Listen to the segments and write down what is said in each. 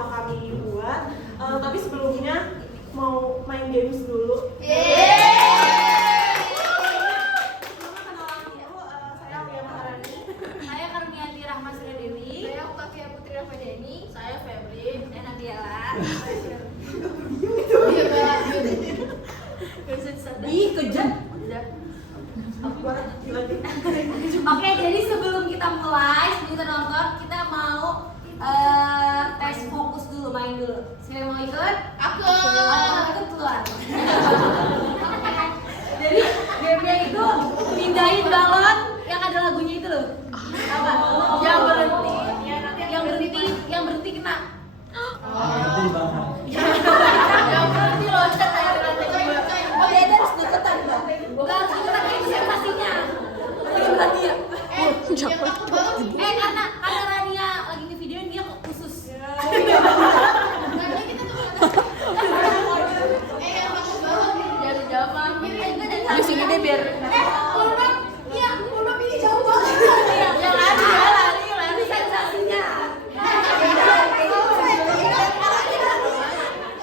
telah kami buat. Tapi sebelumnya mau main games dulu. Sebelumnya kenalan dulu, saya Aulia Maharani. Saya Karuniati Rahma Suryadewi. Saya Utavia Putri Ramadhani. Saya Febri dan Nabiala. Ih, kejam. Oke, jadi sebelum kita mulai, sebelum kita nonton, kita mau tes fokus dulu, main dulu. Siapa yang mau ikut? Aku. Ikut keluar. Jadi gamenya itu pindahin balon yang ada lagunya itu loh. Apa? Yang berhenti kena. Ngerti banget. Yang berhenti loncat air lantai kedua. Oh ya, dia harus deketan bang. Bukan harus deketan, itu sensasinya. Lagi berhenti ya. Yang takut banget. Karena Rania lagi di video dia kok khusus. Karena kita tuh yang takut banget Dari zaman. Di sini deh biar. Purba ini jauh banget. Ya lari sensasinya.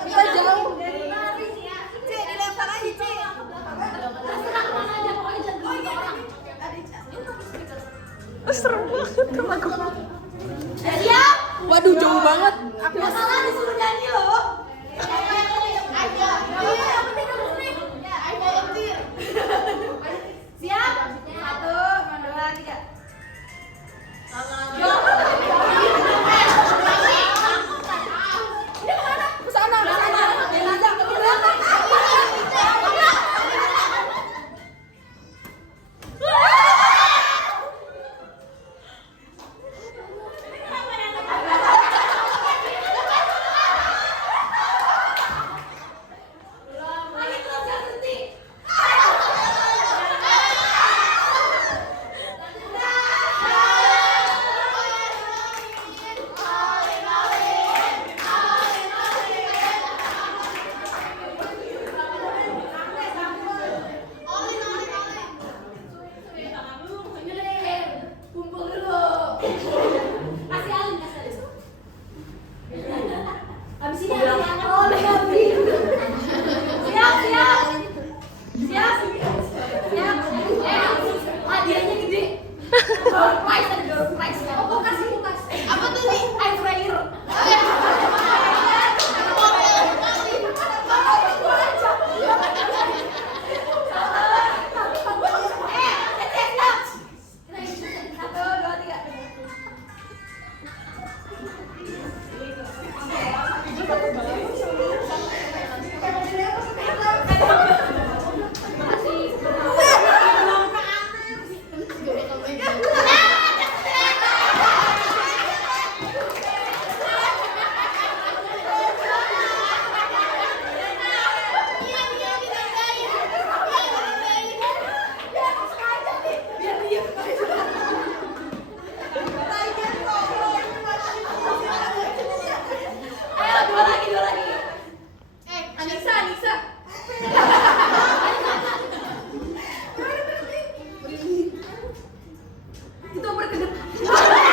Kita jauh. Dilempar aja, Ci. Terserah kemana aja, pokoknya jangan berhenti orang. Serem banget lagu. Siap? Waduh, jauh banget. Nggak salah disuruh nyanyi loh. Siap? 1, 2, 3. Kumpul dulu. Kasih Alin, Habis ini ada yang oleh Gabi. Siap. Hadiahnya gede. Door prize. Oh, kasih. Apa tuh nih? Air fryer. Ayo, dua lagi. Anissa. Itu berkedip. Satu lagi.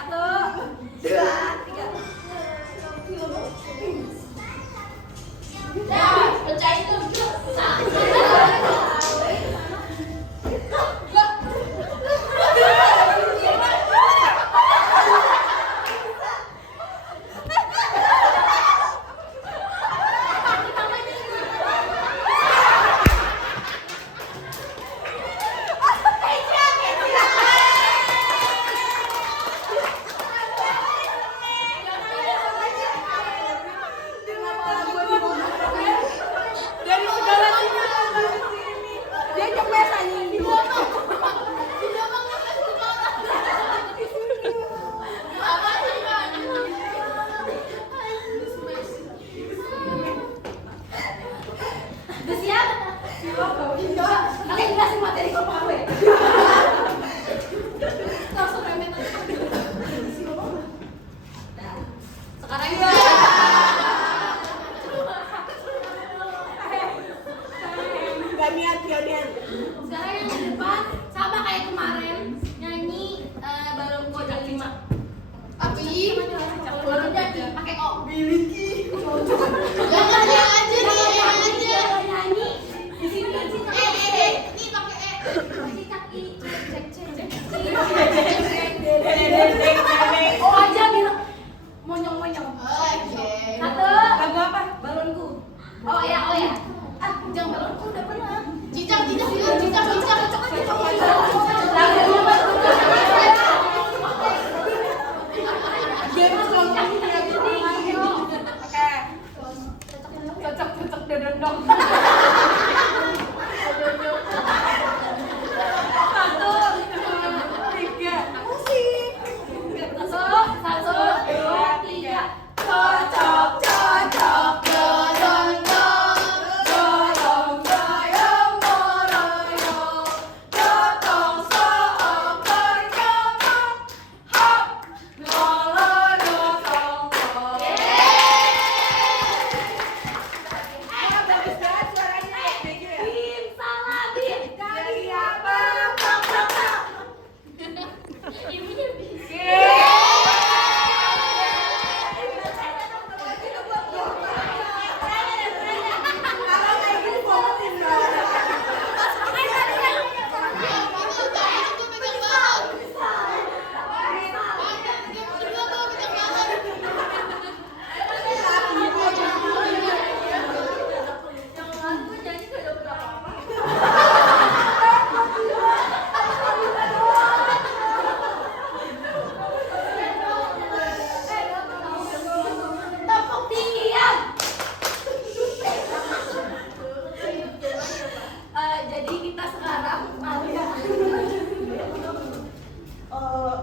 1, 2, 3. Pecahin tuh. Daniel. Sekarang yang di depan sama kayak kemarin nyanyi balonku ada 5. Tapi Balon jadi pakai O. jangan dia aja nih, Jangan aja. nyanyi. Di sini kan sih Ini pakai masih kaki cek. Deng. Oh aja bilang monyong. Oke. Satu. Lagu apa? Balonku. Oh ya. Jangan balonku udah pernah. Cicak. Lagunya balonku. James Bond. Oke. Cocok dodong. Satu, dua, tiga. Musik. Satu, dua, tiga. Cocok. Dorong goyong moroyong. Gotong sook berkembang. Hop, lolo dotong. Bagus banget suaranya. Bim, salah Bim. Jadi apa? Ibunya Bim. Kalau kayak gini fokusin dong. Tepuk tinggi ya. Jadi kita sekarang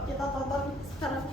Kita tonton sekarang.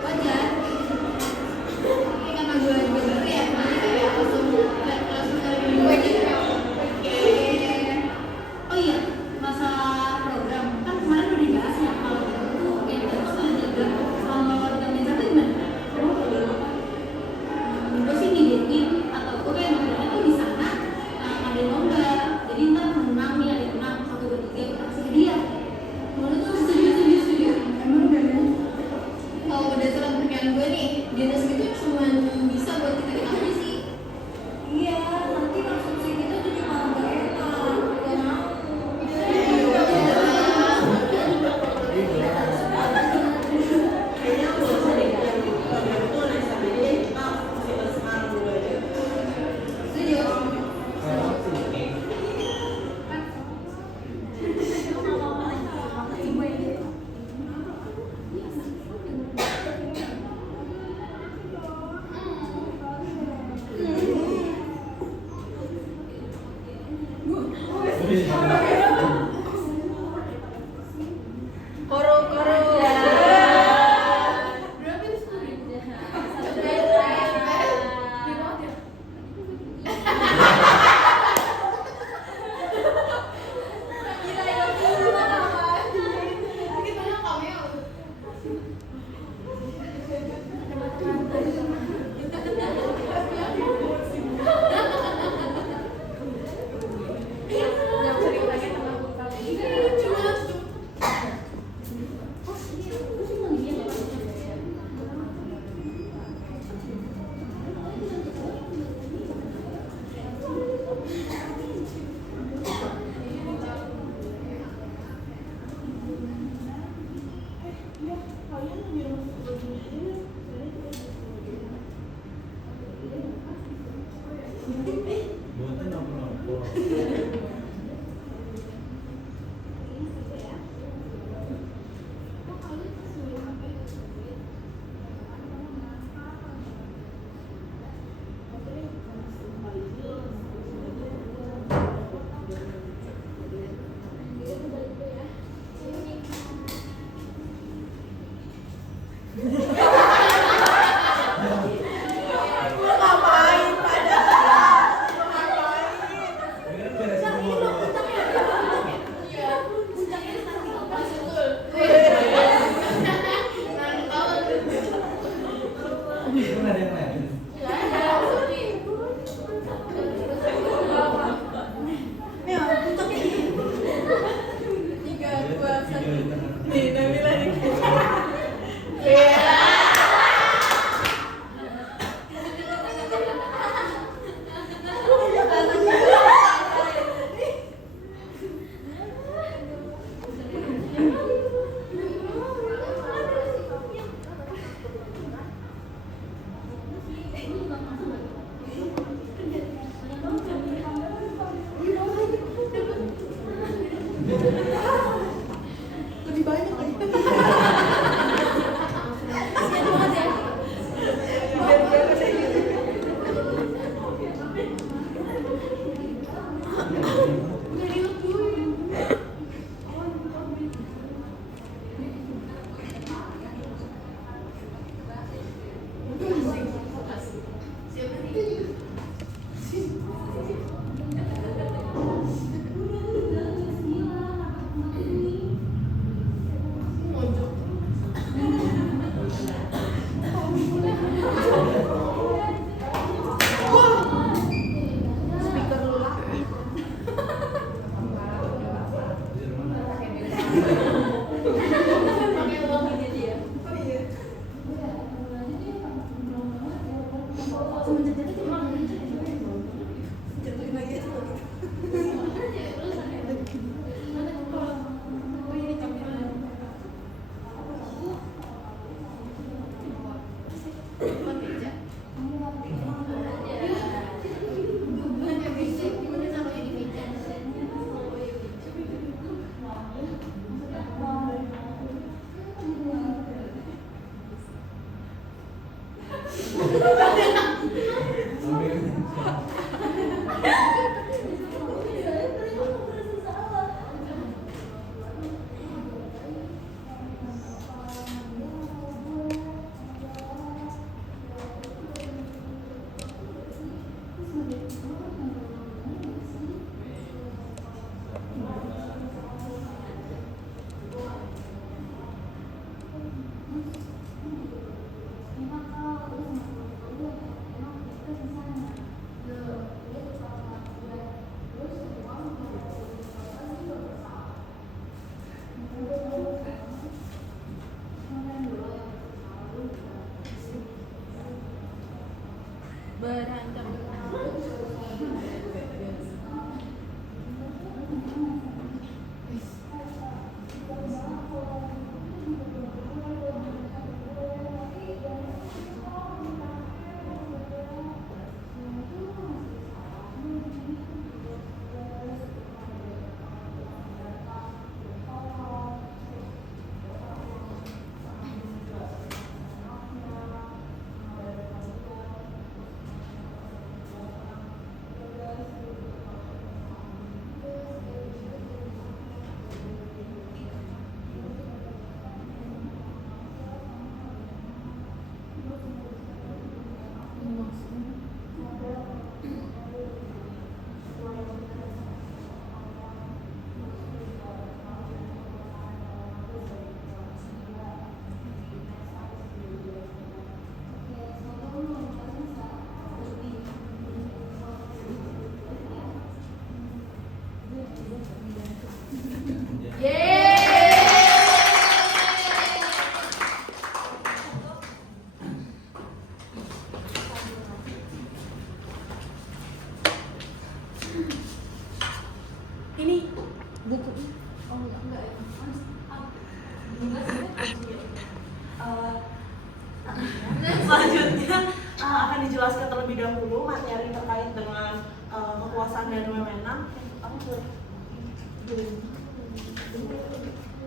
Wajar. Itu nggak ada yang lain. Tiga, dua, satu. Nih, Nabila nih. Lebih banyak lagi. Ini buku. Oh enggak ya. Selanjutnya akan dijelaskan terlebih dahulu materi terkait dengan kekuasaan dan wewenang.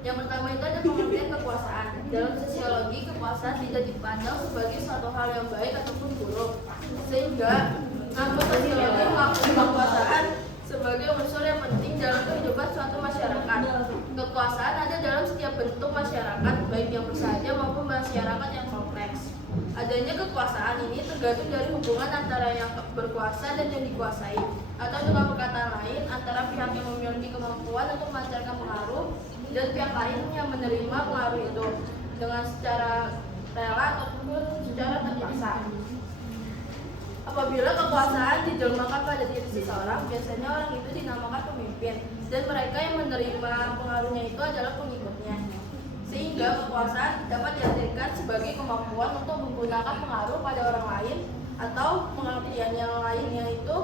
Yang pertama itu ada pengertian kekuasaan. Dalam sosiologi, kekuasaan tidak dipandang sebagai suatu hal yang baik ataupun buruk. Sehingga namun sosiologi mengakui kekuasaan sebagai unsur yang penting dalam kehidupan suatu masyarakat. Kekuasaan ada dalam setiap bentuk masyarakat, baik yang bersahaja maupun masyarakat yang kompleks. Adanya kekuasaan ini tergantung dari hubungan antara yang berkuasa dan yang dikuasai, atau dengan perkataan lain, antara pihak yang memiliki kemampuan untuk melancarkan pengaruh dan pihak lain yang menerima pengaruh itu dengan secara rela ataupun secara terpaksa. Apabila kekuasaan dijelmakan pada diri seseorang, biasanya orang itu dinamakan pemimpin, dan mereka yang menerima pengaruhnya itu adalah pengikutnya. Sehingga kekuasaan dapat diartikan sebagai kemampuan untuk menggunakan pengaruh pada orang lain, atau pengertian yang lainnya itu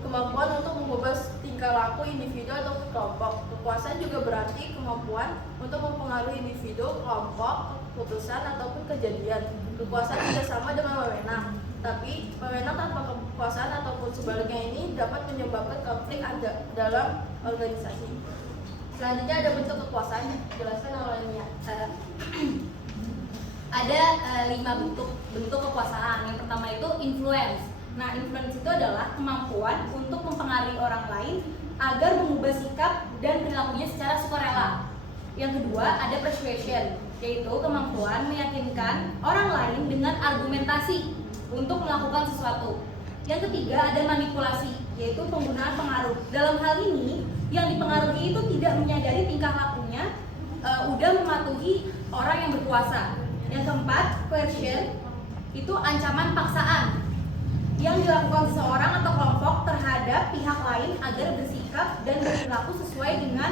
kemampuan untuk mengubah tingkah laku individu atau kelompok. Kekuasaan juga berarti kemampuan untuk mempengaruhi individu, kelompok, keputusan ataupun kejadian. Kekuasaan tidak sama dengan wewenang, tapi wewenang tanpa kekuasaan ataupun sebaliknya ini dapat menyebabkan konflik dalam organisasi. Selanjutnya ada bentuk kekuasaan, dijelaskan oleh Nia. Ada 5 bentuk kekuasaan. Yang pertama itu influence. Nah, influence itu adalah kemampuan untuk mempengaruhi orang lain agar mengubah sikap dan perilakunya secara sukarela. Yang kedua ada persuasion, yaitu kemampuan meyakinkan orang lain dengan argumentasi untuk melakukan sesuatu. Yang ketiga ada manipulasi, yaitu penggunaan pengaruh. Dalam hal ini yang dipengaruhi itu tidak menyadari tingkah lakunya, udah mematuhi orang yang berkuasa. Yang keempat, coercion, itu ancaman paksaan yang dilakukan seseorang atau kelompok terhadap pihak lain agar bersikap dan berperilaku sesuai dengan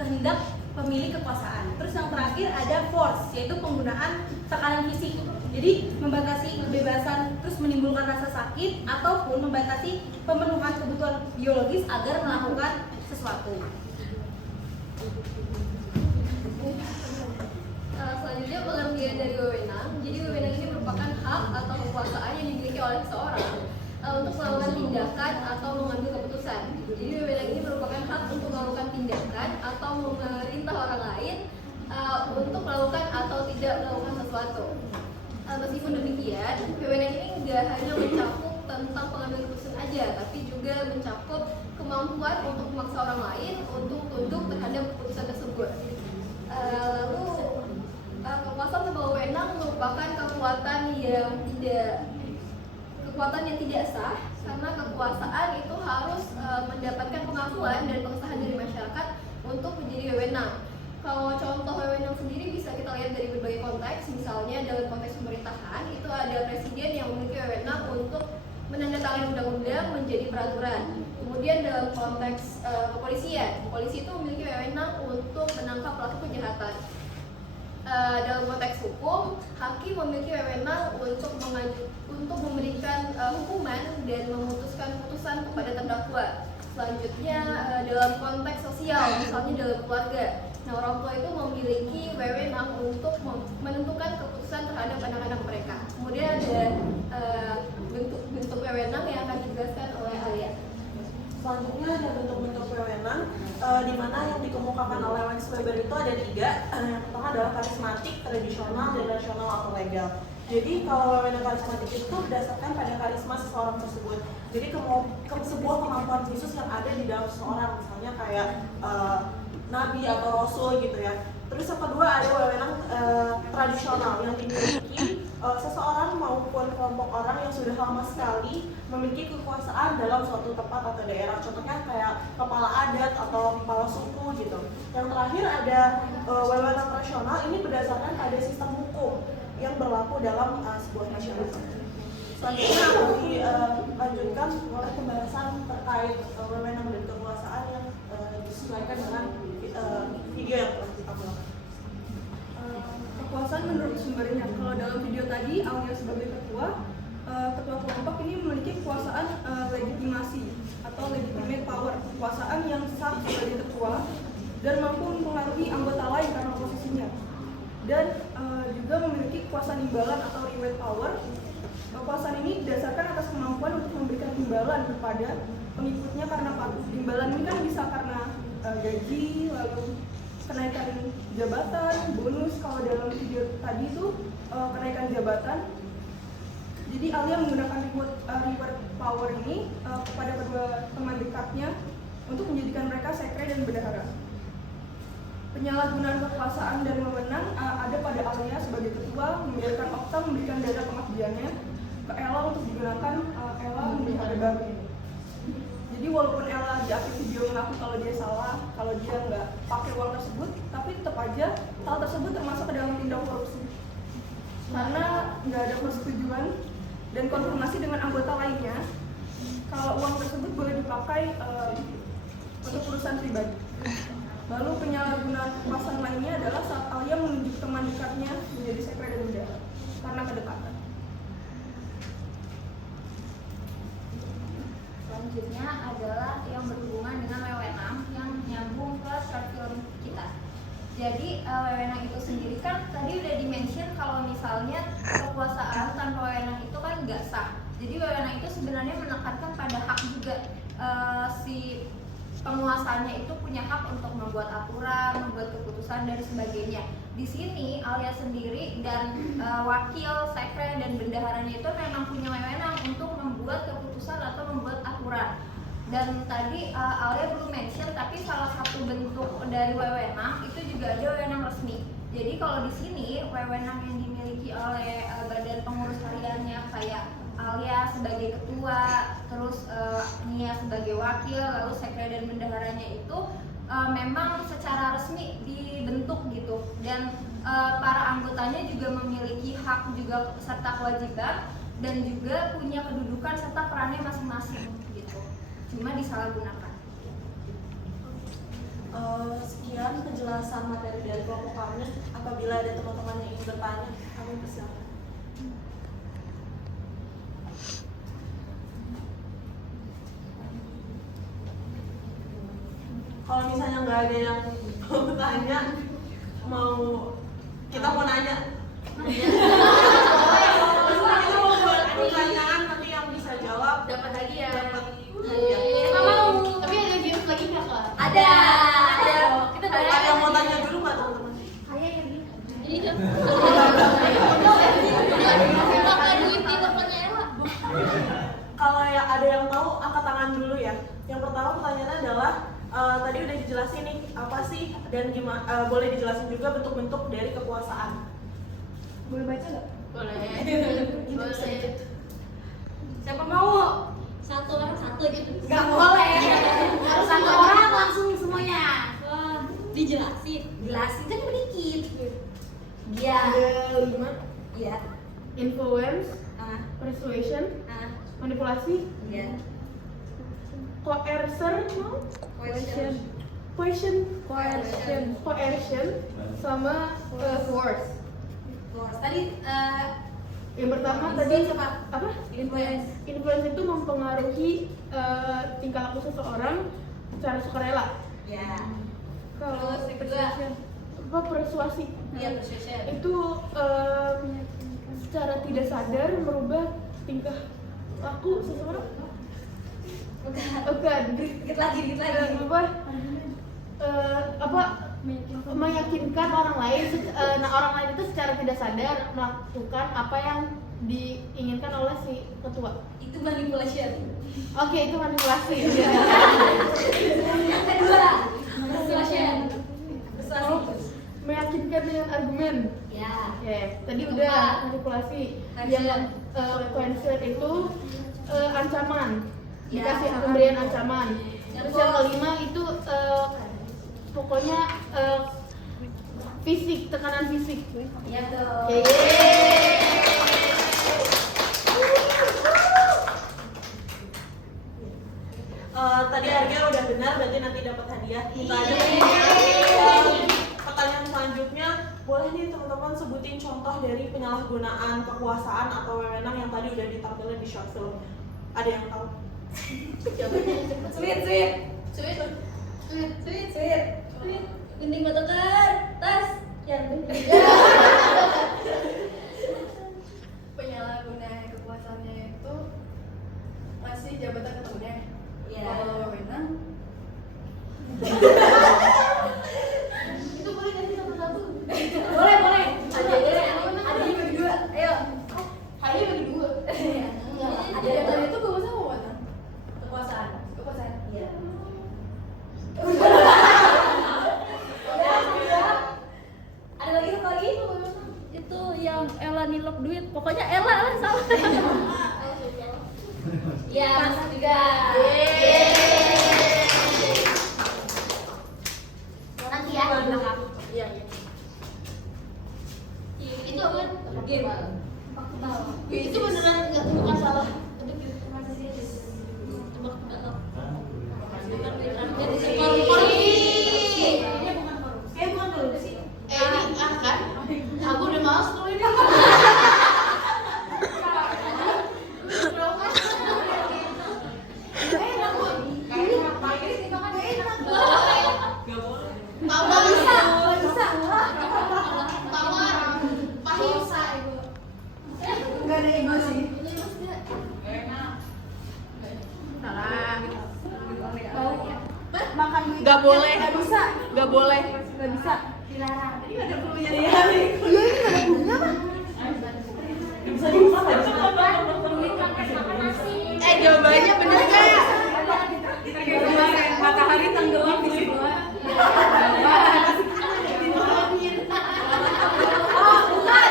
kehendak pemilik kekuasaan. Terus yang terakhir ada force, yaitu penggunaan tekanan fisik. Jadi membatasi kebebasan, terus menimbulkan rasa sakit ataupun membatasi pemenuhan kebutuhan biologis agar melakukan sesuatu. Selanjutnya pengertian dari wewenang. Jadi wewenang ini merupakan hak atau kekuasaan yang dimiliki oleh seseorang untuk melakukan tindakan atau mengambil keputusan. Jadi wewenang ini merupakan hak untuk melakukan tindakan atau memerintah orang lain untuk melakukan atau tidak melakukan sesuatu. Meskipun demikian, wewenang ini tidak hanya mencakup tentang pengambil keputusan aja, tapi juga mencakup kemampuan untuk memaksa orang lain untuk tunduk terhadap keputusan tersebut. Lalu kekuasaan atau wewenang merupakan kekuatan yang tidak sah, karena kekuasaan itu harus mendapatkan pengakuan dan pengesahan dari masyarakat untuk menjadi wewenang. Kalau contoh wewenang sendiri bisa kita lihat dari berbagai konteks, misalnya dalam konteks pemerintahan itu ada presiden yang memiliki wewenang untuk menandatangani undang-undang menjadi peraturan. Kemudian dalam konteks kepolisian, polisi itu memiliki wewenang untuk menangkap pelaku kejahatan. Dalam konteks hukum, hakim memiliki wewenang untuk memberikan hukuman dan memutuskan putusan kepada terdakwa. Selanjutnya dalam konteks sosial, misalnya dalam keluarga. Nah, orang tua itu memiliki wewenang untuk menentukan keputusan terhadap anak-anak mereka. Kemudian ada bentuk-bentuk wewenang yang akan dijelaskan oleh Alia. Selanjutnya ada bentuk-bentuk wewenang, di mana yang dikemukakan oleh Max Weber itu ada 3. Yang pertama adalah karismatik, tradisional, dan nasional atau legal. Jadi kalau wewenang karismatik itu berdasarkan pada karisma seseorang tersebut. Jadi sebuah kemampuan khusus yang ada di dalam seseorang, misalnya kayak nabi atau rasul gitu ya. Terus yang kedua ada wewenang tradisional yang dimiliki seseorang maupun kelompok orang yang sudah lama sekali memiliki kekuasaan dalam suatu tempat atau daerah. Contohnya kayak kepala adat atau kepala suku gitu. Yang terakhir ada wewenang rasional, ini berdasarkan pada sistem hukum yang berlaku dalam sebuah masyarakat. Selanjutnya akan dilanjutkan oleh pembahasan terkait wewenang dan kekuasaan yang disesuaikan dengan video yang telah kita buat. Kekuasaan menurut sumbernya, kalau dalam video tadi Aulia sebagai ketua kelompok ini memiliki kekuasaan legitimasi atau legitimate power, kekuasaan yang sah sebagai ketua dan mampu mempengaruhi anggota lain karena posisinya, dan juga memiliki kekuasaan imbalan atau reward power. Kekuasaan ini didasarkan atas kemampuan untuk memberikan imbalan kepada pengikutnya karena patuh. Imbalan ini kan bisa karena gaji, lalu kenaikan jabatan, bonus. Kalau dalam video tadi itu kenaikan jabatan. Jadi Alia menggunakan reward power ini kepada kedua teman dekatnya untuk menjadikan mereka sekre dan bendahara. Penyalahgunaan kekuasaan dan wewenang ada pada Alia sebagai ketua, membiarkan Okta memberikan dana pengabdiannya ke Ella untuk digunakan Ella memelihara baru ini. Jadi walaupun Ella di akhir video mengaku kalau dia salah, kalau dia nggak pakai uang tersebut, tapi tetap aja hal tersebut termasuk ke dalam tindak korupsi. Karena nggak ada persetujuan dan konfirmasi dengan anggota lainnya kalau uang tersebut boleh dipakai untuk urusan pribadi. Lalu penyalahgunaan kekuasaan lainnya adalah saat Alia menunjuk teman dekatnya menjadi sekre dan bendahara karena kedekatan. Selanjutnya adalah yang berhubungan dengan wewenang yang nyambung ke short film kita. Jadi wewenang itu sendiri kan tadi udah dimention kalau misalnya kekuasaan tanpa wewenang itu kan nggak sah. Jadi wewenang itu sebenarnya menekankan pada hak juga, si penguasanya itu punya hak untuk membuat aturan, membuat keputusan dan sebagainya. Di sini Alia sendiri dan wakil, sekre dan bendaharanya itu memang punya wewenang untuk membuat keputusan atau membuat aturan. Dan tadi Alia belum mention, tapi salah satu bentuk dari wewenang itu juga ada wewenang resmi. Jadi kalau di sini wewenang yang dimiliki oleh badan pengurus hariannya kayak Alia sebagai ketua, terus Nia sebagai wakil, lalu sekre dan bendaharanya itu memang secara resmi dibentuk gitu. Dan para anggotanya juga memiliki hak juga serta kewajiban dan juga punya kedudukan serta perannya masing-masing gitu. Cuma disalahgunakan. Sekian penjelasan materi dari kelompok kami. Apabila ada teman-teman yang ingin bertanya, kami persilakan. Kalau misalnya nggak ada yang mau bertanya, kita mau nanya. Kita mau buat pertanyaan, nanti yang bisa jawab Dapat hadiah. dapat hadiah. Siapa mau? Tapi ada games lagi nggak kak? Ada. Kita Ada yang mau tanya dulu nggak teman-teman? Ini kan. Kalau ya ada yang tahu, angkat tangan dulu ya. Yang pertama pertanyaannya adalah tadi udah dijelasin nih apa sih dan gimana, boleh dijelasin juga bentuk-bentuk dari kekuasaan. Boleh baca nggak? Boleh. Siapa mau? Satu orang satu gitu. Nggak boleh. Harus satu orang langsung semuanya. Dijelasin. Jelasin kan sedikit. Iya. Ada 5. Iya. Influence, Ah, persuasion, ah, manipulasi, iya. coercer, coercion, sama force. Tadi Yang pertama influence tadi apa? apa? Influence. Influence itu mempengaruhi tingkah laku seseorang secara sukarela. Ya. Kalau Terus yang kedua? persuasi Iya, persuasion. itu secara tidak sadar merubah tingkah laku seseorang. Bukan. Dikit lagi. Merubah meyakinkan orang lain. Nah, orang lain itu secara tidak sadar melakukan apa yang diinginkan oleh si ketua. Itu manipulation. Oke, itu manipulasi. Yang kedua, persuasion. Persuasi. Meyakinkan dengan argumen. Ya. Oke, tadi Keempat. udah manipulasi. Yang coercion itu ancaman. Ya, Dikasih ancaman. pemberian ancaman. Yang Terus yang kelima itu pokoknya fisik, tekanan fisik. Iya tuh. Tadi Arya udah benar, berarti nanti dapat hadiah. Kita aja. Pertanyaan selanjutnya, boleh nih teman-teman sebutin contoh dari penyalahgunaan kekuasaan atau wewenang yang tadi udah ditampilkan di short film. Ada yang tahu? Sweet. Gending batu kertas. Yang Penyalahgunaan kekuasaannya itu masih jabatan ketuanya. Iya. Kalau wewenang itu boleh ganti satu-satu. Boleh. Ada yang bagi dua. Ayo. Hanya bagi dua. Ada Yang tadi itu kekuasaan apa wewenang? kekuasaan. Kekuasaan. Iya. Ada lagi satu lagi? Itu yang Ella nilok duit. Pokoknya Ella lah salah. Iya, masuk juga. Nanti ya di belakang. Iya. Itu kan game. Itu beneran nggak boleh. Nggak bisa. Nggak boleh. Nggak bisa. Dilarang. Iya nih. Bisa dibuka nggak sih? Duit rakyat makan nasi. Jawabannya bener nggak? Matahari tenggelam di sebelah. Oh, bukan.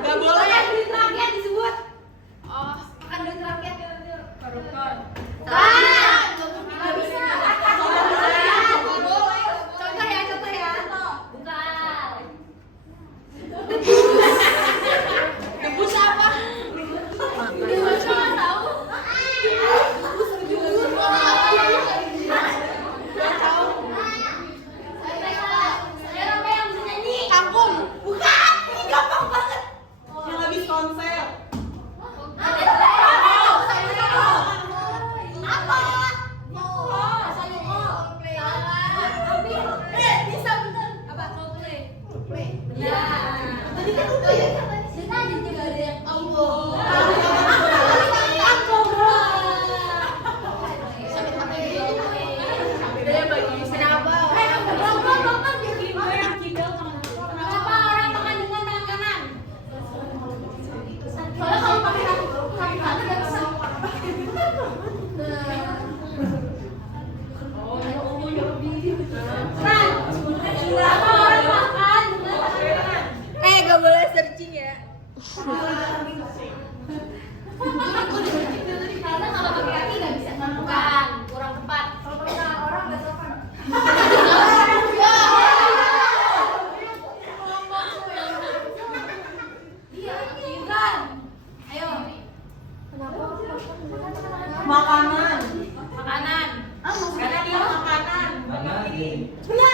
Nggak boleh. Duit rakyat disebut. Oh, Makan duit rakyat. koruptor. Nggak bisa. Contoh ya. Bukan. Debus apa? Debus nggak tahu. Nggak tahu. Siapa yang bisa nyanyi? Kangkung. Bukan. Ini gampang banget. Yang habis konser. Apa? Bisa bener. Apa? Coldplay. Ya. Tadi kan udah ya. Tadi juga ada yang Kenapa? Kenapa orang makan dengan tangan kanan? Soalnya kalau pakai kaki kanan nggak bisa. Kenapa orang makan dengan tangan kanan? Gak boleh searching ya. Karena kalau pakai kaki nggak bisa. Bukan, kurang tepat. Kalau pakai tangan orang nggak sopan. Iya, bukan. Ayo. Makanan. Makanan. Karena dia makanan. Mana nih? Benar.